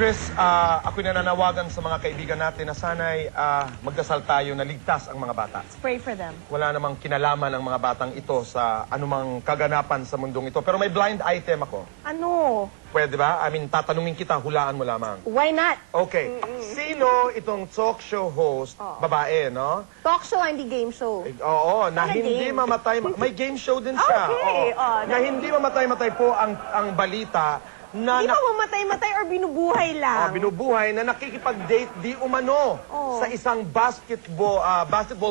Chris, ako'y nananawagan sa mga kaibigan natin na sana'y magdasal tayo na ligtas ang mga bata. Let's pray for them. Wala namang kinalaman ang mga batang ito sa anumang kaganapan sa mundong ito. Pero may blind item ako. Ano? Pwede ba? I mean, tatanungin kita, hulaan mo lamang. Why not? Okay. Sino itong talk show host, babae, no? Talk show, hindi game show. Oo, na Para hindi game. mamatay. May game show din siya. Okay. Oo. Na hindi mamatay-matay po ang balita na Di ba mamatay-matay or binubuhay lang? binubuhay na nakikipag-date di umano sa isang basketball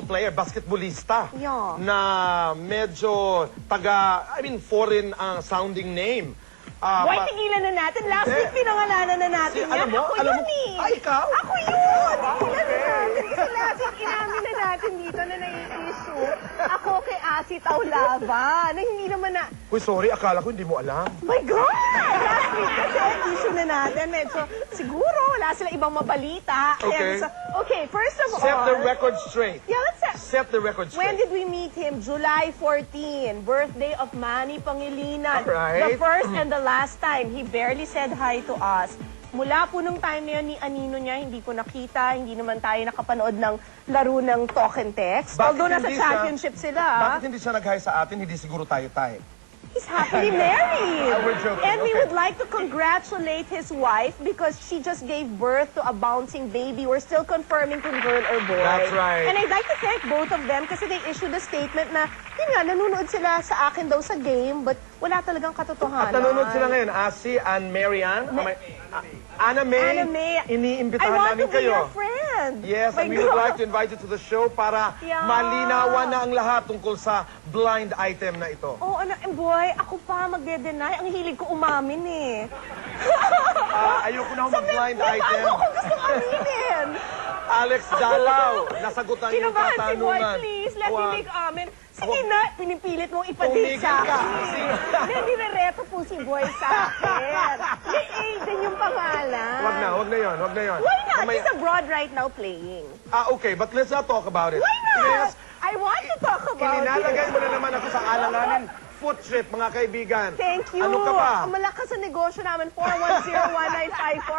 player, basketballista Yeah. na medyo foreign sounding name. Boy, tigilan na natin. Last week, pinangalanan na natin yan. Alam mo? Ako Alam yun mo? eh. Ay, ikaw? Ako yun. Tigilan na natin. Kasi last week, inamin na natin dito na nai-issue. Ako kay Asi Taulava. Na hindi naman na... Uy, sorry, akala ko hindi mo alam. My God! Last week kasi issue na natin. Medyo siguro wala sila ibang mabalita. Okay. Okay, first of all... Set the record straight. Yeah, let's set... Set the record straight. When did we meet him? July 14, birthday of Manny Pangilinan. Alright. The first and the last time. He barely said hi to us. Mula po nung time na yun ni Anino niya, hindi ko nakita, hindi naman tayo nakapanood ng laro ng talk and text. Bakit Although nasa hindi championship sila. Bakit hindi siya nag-hi sa atin? Hindi siguro tayo type. He's happily married. We're joking, And we okay. would like to congratulate his wife because she just gave birth to a bouncing baby. We're still confirming kung girl or boy. That's right. And I'd like to thank both of them kasi they issued a statement na, yun nga, nanonood sila sa akin daw sa game, but wala talagang katotohanan. At nanonood sila ngayon, Asi and Marianne. Anna May, Anna May, I iniimbitahan want namin to be kayo. your friend. Yes, My and we would God. like to invite you to the show para Yeah. malinawan na ang lahat tungkol sa blind item na ito. Oh, boy, ako pa magde-deny. Ang hilig ko umamin eh. Ayoko na mag-blind item. Ako gustong aminin. Alex Dalaw, nasagutan yung Kinabahan si Boy, katanungan. please. Let me Wag. make amin. Sige na, pinipilit mong ipadate Tumigil sa ka. akin. Hindi, nirereto po si Boy sa akin. May Aiden yung pangalan. Wag na yun, wag na yun. Why not? Mamaya- He's abroad right now playing. Okay, but let's not talk about it. Why not? Yes, I want to talk about ininalagay it. mo na naman ako sa alanganin. Foot trip, mga kaibigan. Thank you. Ano ka ba? Ang malakas sa negosyo namin, 410-1954.